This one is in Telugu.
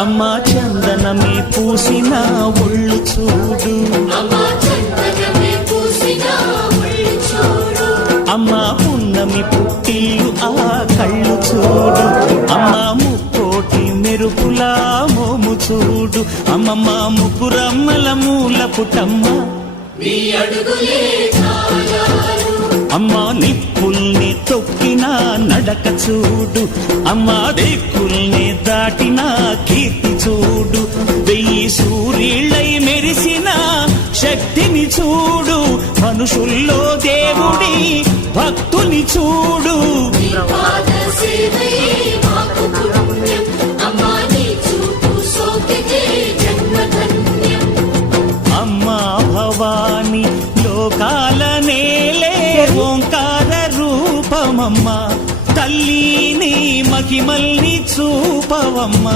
అమ్మా చందనమే పూసిన ఒళ్ళు చూడు, అమ్మా పున్నమి పుట్టిల్లు ఆ కళ్ళు చూడు, అమ్మా ముక్కోటి మెరుపులా మోము చూడు, అమ్మమ్మ ముగ్గురమ్మల మూల పుటమ్మ అమ్మా నిప్పుల్ని తొక్కిన నడక చూడు, అమ్మా దిక్కుల్ని దాటిన కీర్తి చూడు, 1000 సూర్యుళ్ళై మెరిసిన శక్తిని చూడు, మనుషుల్లో దేవుడి భక్తుని చూడు. అమ్మా భవాని లోకాల నేలే ఓంకార రూపమమ్మ, తల్లిని మహిమల్ని చూపవమ్మ.